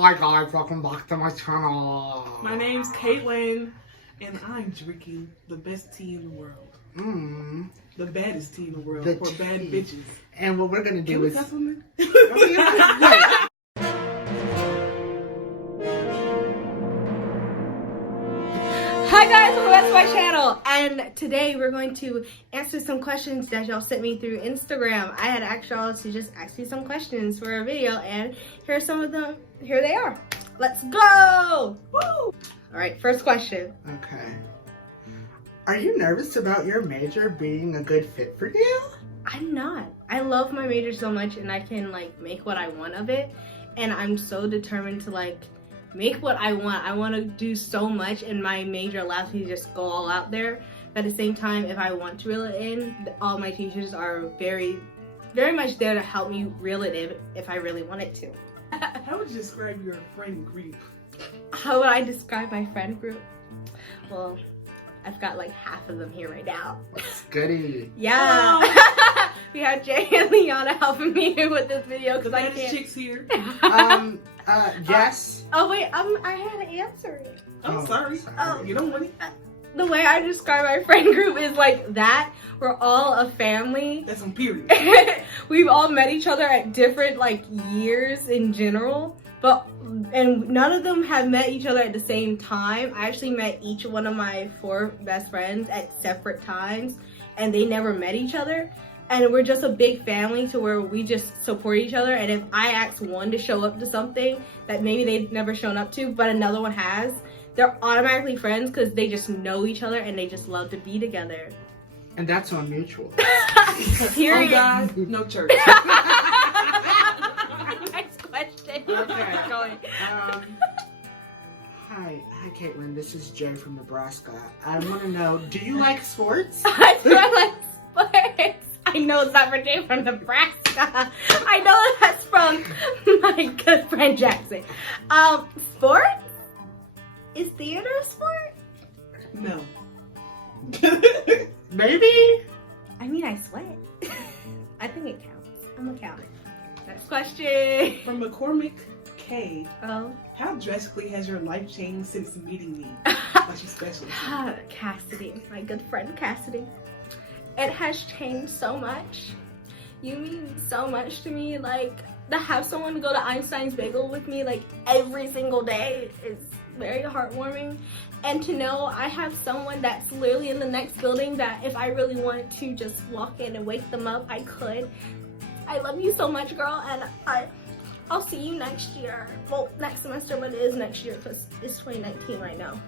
Hi guys, welcome back to my channel. My name's Caitlin, and I'm drinking the best tea in the world. The baddest tea in the world for bad bitches. And what we're gonna do is. Hi guys, welcome back to my channel, and today we're going to answer some questions that y'all sent me through Instagram. I had asked y'all to just ask me some questions for a video, and here are some of them. Here they are. Let's go! Woo! Alright, first question. Okay. Are you nervous about your major being a good fit for you? I'm not. I love my major so much, and I can make what I want of it, and I'm so determined to make what I want. I want to do so much, and my major allows me to just go all out there. But at the same time, if I want to reel it in, all my teachers are very, very much there to help me reel it in if I really wanted to. How would you describe your friend group? How would I describe my friend group? Well, I've got half of them here right now. Goody. Yeah. We have Jay and Liana helping me with this video because I can't. Chicks here. Yes. Oh wait, I had to answer it. I'm sorry. You don't want it? The way I describe my friend group is that. We're all a family. That's some period. We've all met each other at different years in general, and none of them have met each other at the same time. I actually met each one of my 4 best friends at separate times, and they never met each other. And we're just a big family to where we just support each other. And if I ask one to show up to something that maybe they've never shown up to, but another one has, they're automatically friends because they just know each other and they just love to be together. And that's on mutual. Period. Oh God, no church. Next question. Okay. Hi, Caitlin. This is Jay from Nebraska. I want to know, do you like sports? I do like sports. I know it's not for Jay from Nebraska. I know that's from my good friend Jackson. Sports? Is theater a sport? No. Maybe? I mean, I sweat. I think it counts. I'm a count. Next question. From McCormick K. Oh. How drastically has your life changed since meeting me? What's your special? Cassidy, my good friend Cassidy. It has changed so much. You mean so much to me. To have someone go to Einstein's Bagel with me every single day is very heartwarming. And to know I have someone that's literally in the next building that if I really wanted to just walk in and wake them up, I could. I love you so much, girl, and I'll see you next year. Well, next semester, but it is next year because it's 2019 right now.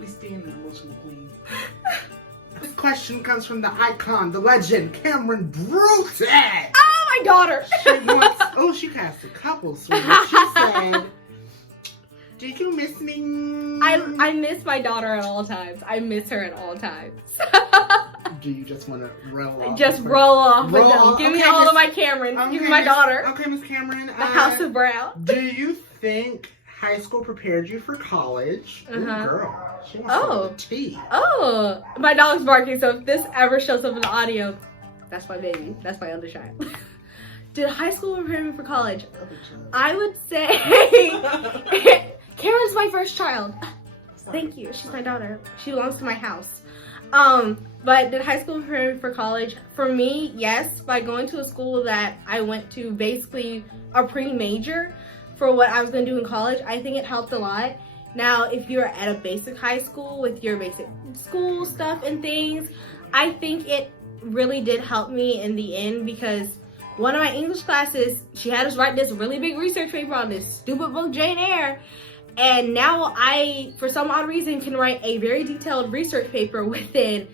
We stand an emotional queen. This question comes from the icon, the legend, Cameron Bruton. Oh, my daughter! She cast a couple, sweetie. She said, do you miss me? I miss my daughter at all times. I miss her at all times. Do you just want to roll off? Just roll off with Roll them. off. Give me Okay, all Miss- of my Cameron. Okay, Give me my Miss- daughter. Okay, Miss Cameron. The House of Brown. Do you think high school prepared you for college? Ooh, girl. She wants Oh. some tea. Oh, my dog's barking, so if this ever shows up in the audio, that's my baby. That's my other child. Did high school prepare me for college? I would say Karen's my first child. Thank you. She's my daughter. She belongs to my house. But did high school prepare me for college? For me, yes. By going to a school that I went to basically a pre-major for what I was going to do in college, I think it helped a lot. Now, if you're at a basic high school with your basic school stuff and things, I think it really did help me in the end because one of my English classes, she had us write this really big research paper on this stupid book, Jane Eyre. And now I, for some odd reason, can write a very detailed research paper within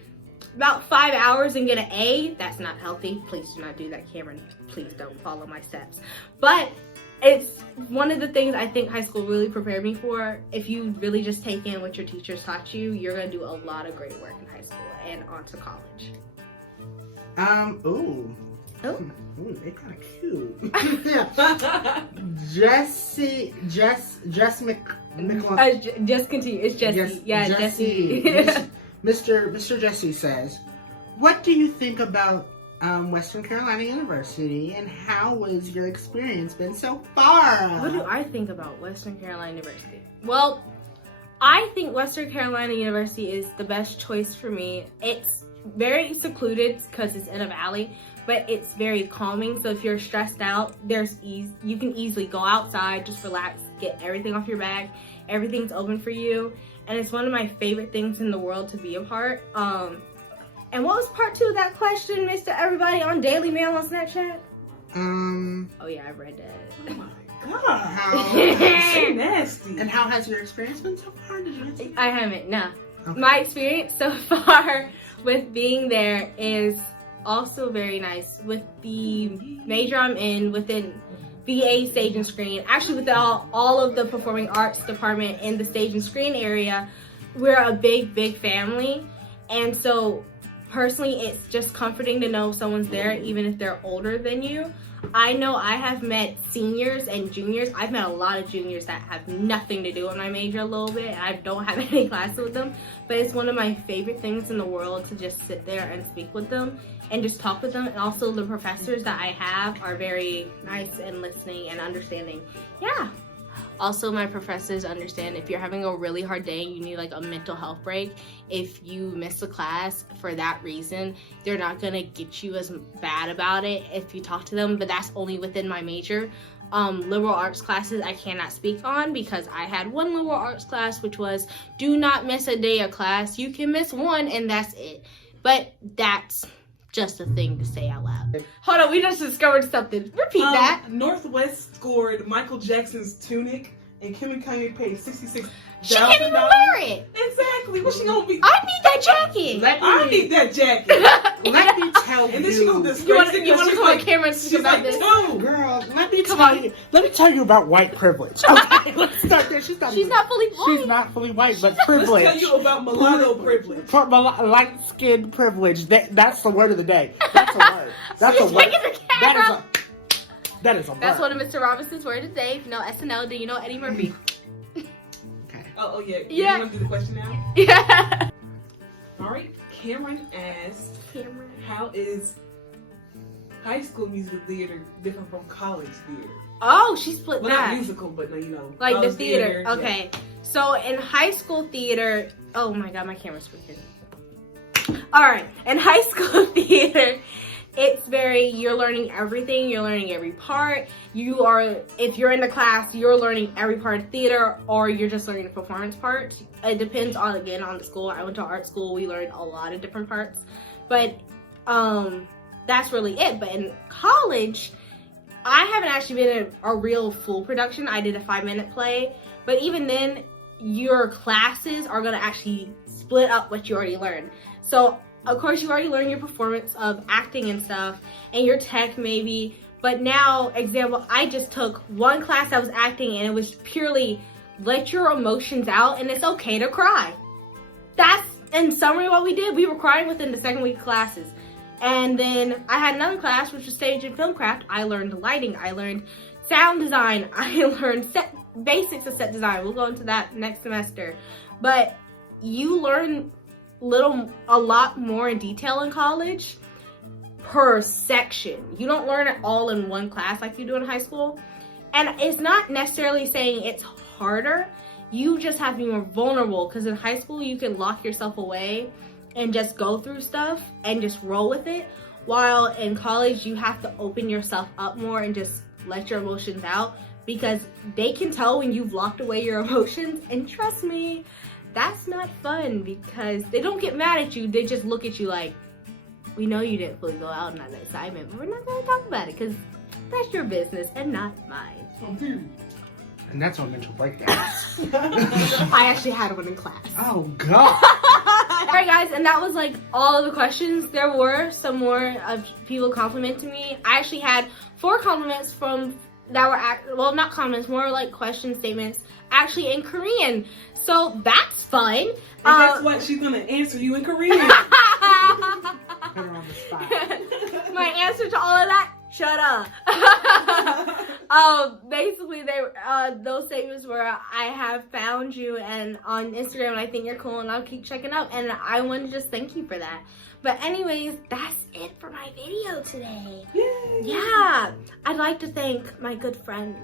about 5 hours and get an A. That's not healthy. Please do not do that, Cameron. Please don't follow my steps. But it's one of the things I think high school really prepared me for. If you really just take in what your teachers taught you, you're going to do a lot of great work in high school and on to college. Ooh. Oh. Ooh, they kind of cute. Jess Just continue. It's Jesse. Jesse. Mr. Jesse says, what do you think about Western Carolina University, and how was your experience been so far? What do I think about Western Carolina University? Well, I think Western Carolina University is the best choice for me. It's very secluded because it's in a valley, but it's very calming. So if you're stressed out, you can easily go outside, just relax, get everything off your back. Everything's open for you, and it's one of my favorite things in the world to be a part. And what was part 2 of that question, Mr. Everybody on Daily Mail on Snapchat? Oh yeah, I read that. Oh my god. So nasty. And how has your experience been so far? Did you answer? I haven't, no. Okay. My experience so far with being there is also very nice. With the major I'm in, within VA Stage and Screen, actually with all of the performing arts department in the stage and screen area, we're a big family. And so personally, it's just comforting to know someone's there, even if they're older than you. I know I have met seniors and juniors. I've met a lot of juniors that have nothing to do with my major a little bit. I don't have any classes with them, but it's one of my favorite things in the world to just sit there and speak with them and just talk with them. And also the professors that I have are very nice and listening and understanding. Yeah. Also, my professors understand if you're having a really hard day and you need like a mental health break, if you miss a class for that reason, they're not gonna get you as bad about it if you talk to them, but that's only within my major. Liberal arts classes I cannot speak on because I had one liberal arts class which was do not miss a day of class. You can miss one and that's it. But that's just a thing to say out loud. Hold on, we just discovered something. Repeat that. Northwest scored Michael Jackson's Tunic, and Kim and Kanye paid $66,000. She can't even wear it. Exactly. What she gonna be? I need that jacket. I need that jacket. Let me tell you. And then she gonna You disgrace want it. to come on camera and She's speak about like, this? no. Girl, let me tell you about white privilege. Okay, let's start there. She's not fully white. She's not fully white, but Let's privilege. tell you about mulatto privilege. Light skin privilege. That's the word of the day. That's a word. That's a She's word. taking the camera. That is a word. That's one of Mr. Robinson's words of the day. If you know SNL, then you know Eddie Murphy. Okay. Oh yeah. Yeah. You want to do the question now? Yeah. All right. Cameron asked, how is high school musical theater different from college theater? Oh, she split Well, that. not musical, but no, you know. Like the college theater. yeah. Okay. So in high school theater, oh my god, my camera's freaking. Alright, in high school theater, you're learning everything, you're learning every part. If you're in the class, you're learning every part of theater, or you're just learning the performance part. It depends on the school. I went to art school, we learned a lot of different parts. But that's really it. But in college, I haven't actually been in a real full production. I did a 5-minute play, but even then, your classes are gonna actually split up what you already learned. So, of course, you already learned your performance of acting and stuff, and your tech maybe, but now, example, I just took one class that was acting, and it was purely let your emotions out, and it's okay to cry. That's, in summary, what we did. We were crying within the second week of classes. And then I had another class, which was stage and film craft. I learned lighting, I learned sound design, I learned basics of set design. We'll go into that next semester. But you learn a lot more in detail in college per section. You don't learn it all in one class like you do in high school. And it's not necessarily saying it's harder. You just have to be more vulnerable, because in high school you can lock yourself away and just go through stuff and just roll with it. While in college, you have to open yourself up more and just let your emotions out, because they can tell when you've locked away your emotions. And trust me, that's not fun, because they don't get mad at you. They just look at you like, we know you didn't fully go out on that assignment, but we're not going to talk about it because that's your business and not mine. And that's on mental breakdown. I actually had one in class. Oh, God. Alright guys, and that was like all of the questions. There were some more of people complimenting me. I actually had 4 compliments well, not comments, more like question statements, actually in Korean. So that's fun. And guess what? She's gonna answer you in Korean. Put her on the spot. My answer to all of that, Shut up. Basically, those statements were, I have found you and on Instagram, and I think you're cool, and I'll keep checking out. And I want to just thank you for that. But anyways, that's it for my video today. Yay. Yeah, I'd like to thank my good friends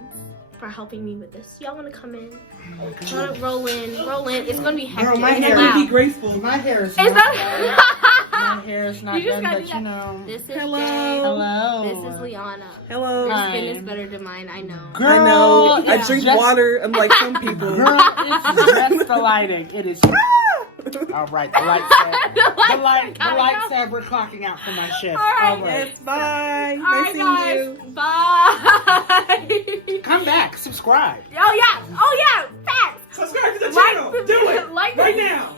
for helping me with this. Y'all want to come in? Want to roll in? Roll in. It's gonna be hectic. Girl, my and hair- loud. Be graceful. My hair is Is not that? My hair is not You just done, gotta but do you that. know. This is Hello. Jay. Hello. This is Liana. Hello. Your Hi. skin is better than mine. I know. Girl, I know. I it's drink just- water, unlike some people. Girl, it's just the lighting. It is. All right, the light said. The light said we're clocking out for my shift. All right. All right. Yes, bye. All Nice right, seeing guys. you. Bye. Come back, subscribe. Oh yeah. Facts. Subscribe to the channel. Do it. Like right now.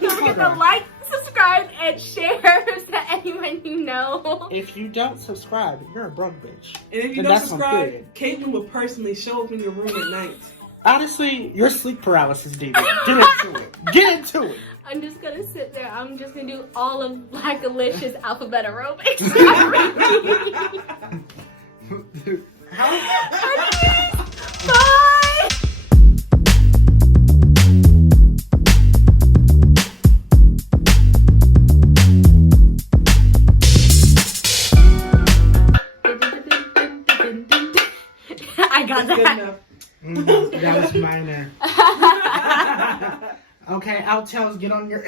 Don't forget to like, subscribe, and share to anyone you know. If you don't subscribe, you're a broke bitch. And if you Then don't that's one subscribe, period. Caitlin will personally show up in your room at night. Honestly, you're sleep paralysis, demon. Get into it. Get into it. I'm just gonna sit there. I'm just gonna do all of Black Alicia's alphabet aerobics. How? Bye. I got That's good that. enough. That was minor. Okay, Outels, get on your.